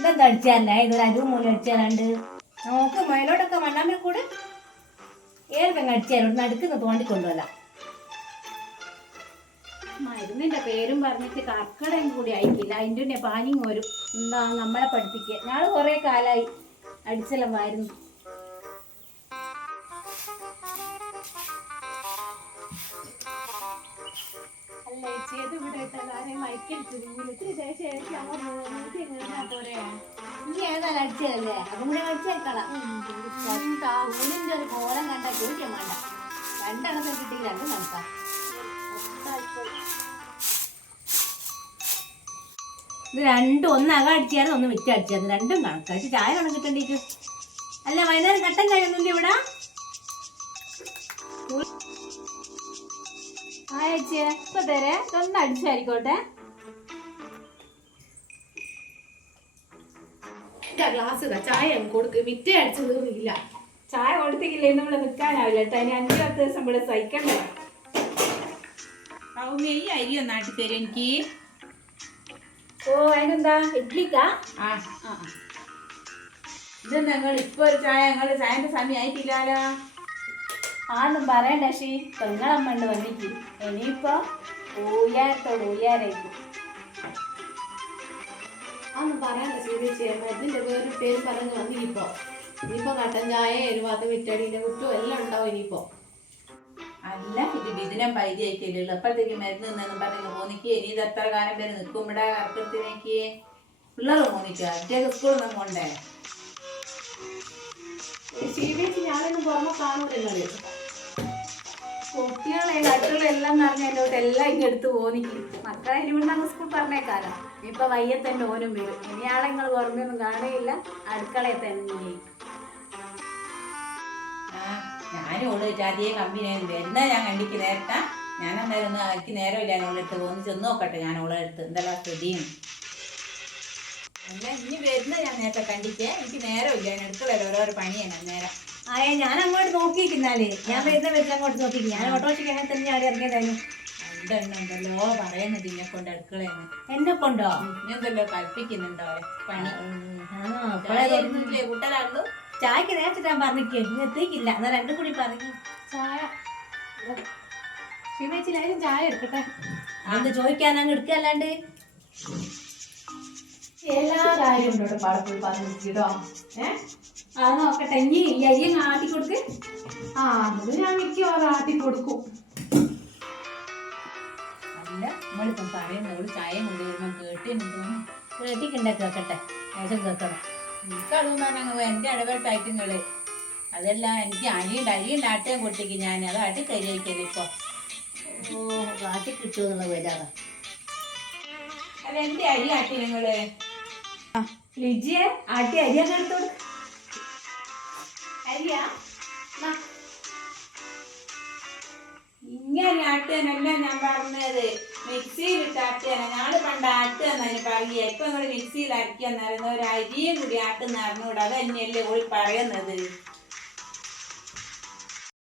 ഇതെന്താ അടിച്ചാലേ ഇതൊരു അരുവ് മൂലം അടിച്ചാലാണ്ട് നമുക്ക് മേലോട്ടൊക്കെ മണ്ണാമ്മ കൂടെ ഏതൊക്കെ അടിച്ചാലും നടുക്കുന്ന തോണ്ടിക്കൊണ്ടുവല്ല. മരുന്നിന്റെ പേരും പറഞ്ഞിട്ട് കർക്കടയും കൂടി ആയിക്കില്ല. അതിൻ്റെ തന്നെ പാനിങ് വരും. എന്താ നമ്മളെ പഠിപ്പിക്കുക. ഞങ്ങൾ കുറെ കാലമായി അടിച്ചെല്ലാം വായിരുന്നു. അല്ല ചേച്ചി ഇവിടെ ഇട്ടാൽ മയക്കടിച്ചത് ഈ ഏതായാലും അടിച്ചതല്ലേ അതുകൂടെ അടിച്ചേക്കളാം. ഊരിന്റെ ഒരു കോലം കണ്ട ചോദിക്കാൻ വേണ്ട. രണ്ടെണ്ണത്തിൽ കിട്ടിയില്ല, രണ്ടും നടത്താം. ഇത് രണ്ടും ഒന്ന് അക അടിച്ചാലും ഒന്ന് വിറ്റ് അടിച്ചായിരുന്നു. രണ്ടും കണക്കായിട്ട് ചായ വേണം കിട്ടേണ്ടിട്ട്. അല്ല വൈകുന്നേരം കട്ടൻ കഴിയുന്നില്ല ഇവിടെ. ആ ചേച്ചിയെ ഇപ്പൊ തരേ ഒന്ന് അടിച്ചായിരിക്കോട്ടെ. ഗ്ലാസ് ചായ കൊടുക്ക്. വിറ്റേ അടിച്ചത് ഇല്ല. ചായ കൊടുത്തില്ലേ നമ്മള് നിൽക്കാനാവില്ല കേട്ടോ. ഇനി 5-10 ദിവസം ഇവിടെ സഹിക്കണ്ടേ. ഈ അരി ഒന്നാട്ടി തരും എനിക്ക്. ഓ അതിനെന്താ ഇഡ്ലിക്കാ? ഇതെന്താ നിങ്ങൾ ഇപ്പൊ ഒരു ചായ ഞങ്ങള് ചായന്റെ സമയം ആയിട്ടില്ലാലോ. ആന്നും പറയണ്ട ഷീ. പെങ്ങളമ്മണ്ട് വന്നിക്ക്. ഇനിയിപ്പോ ഊയാരത്തോട് ഊയാരായിരിക്കും. അതൊന്നും പറയണ്ട ശ്രീദേശിയ. മരുന്നിന്റെ പേര് പറഞ്ഞു വന്നിപ്പോ. ഇനിയിപ്പോ കട്ടൻ ചായ എരുവാത്ത വിറ്റടിയിലെ കുറ്റവും എല്ലാം ഉണ്ടാവും ഇനിയിപ്പോ. അല്ല ഇത് വിദിനം പൈതിയായിക്കല്ലോ. അപ്പോഴത്തേക്ക് മരുന്ന് നിന്നെന്നും പറഞ്ഞു മോനിക്ക്. ഇനി ഇത് എത്ര കാലം പേര് നിൽക്കും ഇവിടെ കർക്കത്തിനേക്ക്? പിള്ളേർ മോനിക്ക അത്യാവശ്യം സ്കൂളിൽ നിന്ന് പോണ്ടേ? ശ്രീദേശി ഞാനൊന്നും പുറമെ കാണൂല്ലോ. കുട്ടികളെ കട്ടുകളെല്ലാം നിറഞ്ഞോട്ട് എല്ലാം ഇങ്ങനെ എടുത്ത് പോന്നിക്ക്. മക്കളെ ഇവിടെ അങ്ങ് സ്കൂൾ പറഞ്ഞേക്കാലോ. ഇപ്പൊ വയ്യത്തന്നെ ഓനും വരും. ഇനി ആളെ നിങ്ങൾ പുറമൊന്നും കാണുകയില്ല. അടുക്കളയിൽ തന്നെ. ഞാനും ഓള് അധികം കമ്പനി വരുന്ന ഞാൻ കണ്ടിക്ക് നേരത്തെ. ഞാൻ അന്നേരം ഒന്ന് എനിക്ക് നേരമില്ല ഓളെടുത്ത് ഒന്ന് ചെന്ന് നോക്കട്ടെ. ഞാൻ ഓളെടുത്ത് എന്തെല്ലാം സ്ഥിതിയും അല്ല ഇനി വരുന്ന ഞാൻ നേരത്തെ കണ്ടിക്കേ. എനിക്ക് നേരമില്ല. ഞാൻ അടുക്കളയിൽ ഓരോരോ പണിയാണ് നേരം. ഞാൻ അങ്ങോട്ട് നോക്കിയിരിക്കുന്നാലേ ഞാൻ വരുന്ന വീട്ടിൽ അങ്ങോട്ട് നോക്കിയിരിക്കും. ഞാൻ ഓട്ടോറിക്ഷയ്ക്ക് അങ്ങനെ തന്നെ അവിടെ ഇറങ്ങിയതായിരുന്നു. ഉണ്ടല്ലോ പറയുന്നത് ഇതിനെ കൊണ്ട് അടുക്കളയെന്ന്. എന്നെ കൊണ്ടോ എന്തല്ലോ കൽപ്പിക്കുന്നുണ്ടോ പണി? കൂട്ടലാണല്ലോ. ചായക്ക് നേരത്തെ ഞാൻ പറഞ്ഞിരിക്കും. ഇനി എത്തിക്കില്ല. എന്നാൽ രണ്ടും കൂടി പറഞ്ഞു. ചായ ശ്രീമേച്ചിലായാലും ചായ എടുക്കട്ടെ. അത് ചോദിക്കാൻ അങ്ങ് എടുക്കല്ലാണ്ട് എല്ലാ കാര്യം ഉണ്ടോ പാടപ്പോയി പറഞ്ഞിട്ടോ. അത് നോക്കട്ടെ. ഇനി ഈ അരിയും ആട്ടി കൊടുക്ക്. അത് ഞാൻ മിക്കവാറും ആട്ടി കൊടുക്കും. അല്ല നമ്മളിപ്പം പറയുന്നത് ചായ കൊണ്ട് വരുമ്പോൾ കേട്ടിട്ടുണ്ടാക്കി വെക്കട്ടെ. ശേഷം കേൾക്കണം. എനിക്കതും പറഞ്ഞ എൻ്റെ ഇടപെട്ടായിട്ടുങ്ങള് അതല്ല എനിക്ക് അരിയുണ്ട് ആട്ടയും പൊട്ടിക്ക്. ഞാൻ അത് ആട്ടി കരിയായിക്കല്ലേ ഇപ്പൊ. ആട്ടി കിട്ടുമെന്നുള്ള വരാതെ. അല്ല എൻ്റെ അരി ആട്ടി നിങ്ങള് ലിജിയെ ആട്ടി അരിയൊക്കെ എടുത്തോട്. അരിയാ ഇങ്ങനെ ആട്ടുകാനല്ല ഞാൻ പറഞ്ഞത്. മിക്സിയിലിട്ട് ആട്ടുകാന. ഞാള് പണ്ട് ആട്ടുകയെന്നതിന് പറയുക. ഇപ്പൊ നിങ്ങള് മിക്സിയിൽ അരക്കുകയെന്നായിരുന്നു. ഒരു അരിയും കൂടി ആട്ടുന്ന അറിഞ്ഞൂടാ. അത് തന്നെയല്ലേ ഓളി പറയുന്നത്.